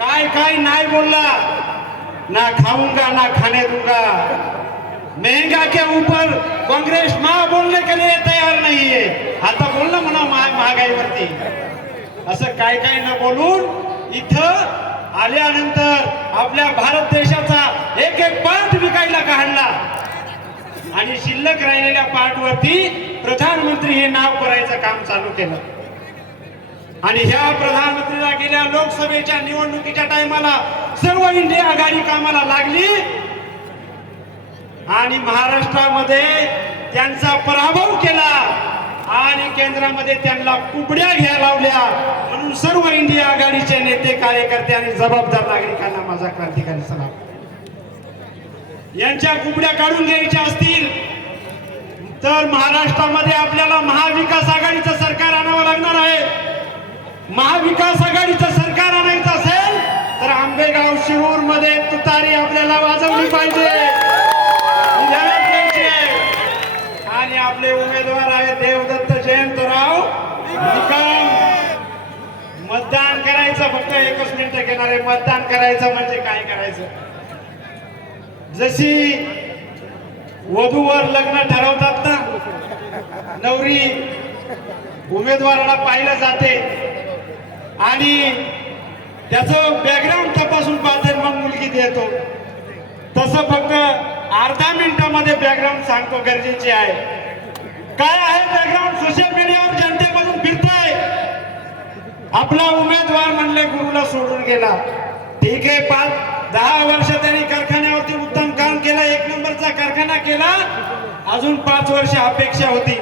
काय काय नाही बोलला. ना खाऊंगा ना खाने दूंगा महंगा के ऊपर काँग्रेस महा बोलने के लिए तयार नाहीये. है आता बोललं म्हणा महा- महागाईवरती. असं काय काय न बोलून इथं आल्यानंतर आपल्या भारत देशाचा एक एक पाठ विकायला काढला. आणि शिल्लक राहिलेल्या पाठवरती प्रधानमंत्री हे नाव करायचं काम चालू केलं. आणि ह्या प्रधानमंत्रीला गेल्या लोकसभेच्या निवडणुकीच्या टायमाला सर्व इंडिया आघाडी कामाला लागली. आणि महाराष्ट्रामध्ये त्यांचा पराभव केला. आणि केंद्रामध्ये त्यांना कुबड्या घ्या लावल्या. म्हणून सर्व इंडिया आघाडीचे नेते कार्यकर्ते आणि जबाबदार नागरिकांना माझा क्रांतिकारी सलाम. यांच्या कुबड्या काढून घ्यायच्या असतील तर महाराष्ट्रामध्ये आपल्याला महाविकास आघाडीचं सरकार आणावं लागणार आहे. महाविकास आघाडीचं सरकार आणायचं असेल तर आंबेगाव शिरूरमध्ये तुतारी आपल्याला वाजवली पाहिजे. आणि आपले उमेदवार आहेत देवदत्त जयंतराव. मतदान करायचं फक्त एकच मिनिट घेणार आहे मतदान करायचं म्हणजे काय करायचं? जशी वधूवर लग्न ठरवतात ना नवरी उमेदवाराला पाहिलं जाते. आणि त्याचं बॅकग्राऊंड तपासून पाहते मग मुलगी देतो. तसं फक्त अर्धा मिनिटामध्ये बॅकग्राऊंड सांगतो गरजेचे आहे. काय आहे बॅकग्राऊंड सोशल मीडियावर जनतेमधून फिरतोय. आपला उमेदवार म्हणले गुरुला सोडून गेला. ठीक आहे पाच दहा वर्ष त्यांनी कारखान्यावरती उत्तम काम केलं एक नंबरचा कारखाना केला. अजून पाच वर्ष अपेक्षा होती.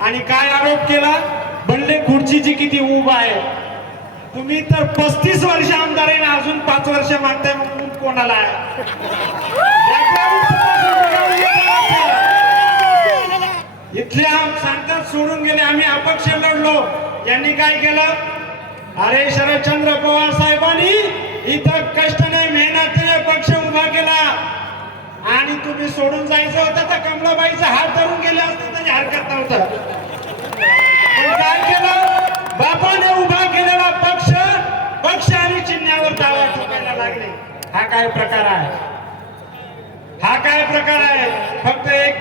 आणि काय आरोप केला? बनले खुर्चीची किती उभ आहे. तुम्ही तर पस्तीस वर्ष आमदार आहे ना अजून पाच वर्ष मागताय म्हणून कोणाला इथले आम सांगतात सोडून गेले आम्ही अपक्ष लढलो. यांनी काय केलं? अरे शरदचंद्र पवार साहेबांनी इथं कष्ट नाही मेहनतीने पक्ष उभा केला. आणि तुम्ही सोडून जायचं होतं तर कमलाबाईचा हात धरून गेले असते तरी हरकत नव्हतं पण काय केलं बापाने उभा केलेला पक्ष पक्ष आणि चिन्हावर दावा ठोकायला लागले हा काय प्रकार आहे? हा काय प्रकार आहे? फक्त एक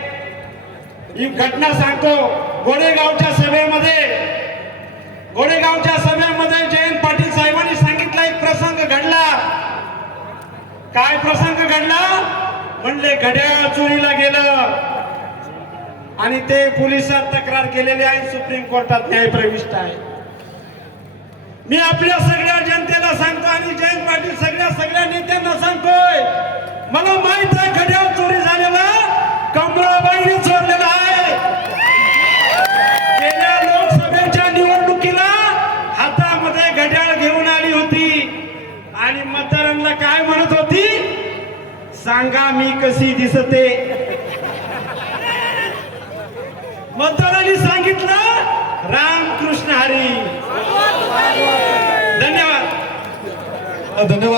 ही घटना सांगतो. गोडेगावच्या सभेमध्ये गोडेगावच्या सभेमध्ये जयंत पाटील साहेबांनी सांगितला एक प्रसंग घडला. काय प्रसंग घडला? म्हणले घड्याळ चोरीला गेलं. आणि ते पोलिसात तक्रार केलेली आहे सुप्रीम कोर्टात न्याय प्रविष्ट आहे. मी आपल्या सगळ्या जनतेला सांगतो आणि जयंत पाटील सगळ्या नेत्यांना सांगतोय मला माहीत आहे घड्याळ चोरी झालेला कमळाबाईने चोरलेला आहे. गेल्या लोकसभेच्या निवडणुकीला हातामध्ये घड्याळ घेऊन आली होती. आणि मतदारांना काय म्हणत होती? सांगा मी कशी दिसते. मतदारांनी सांगितलं रामकृष्ण हरी. धन्यवाद. धन्यवाद.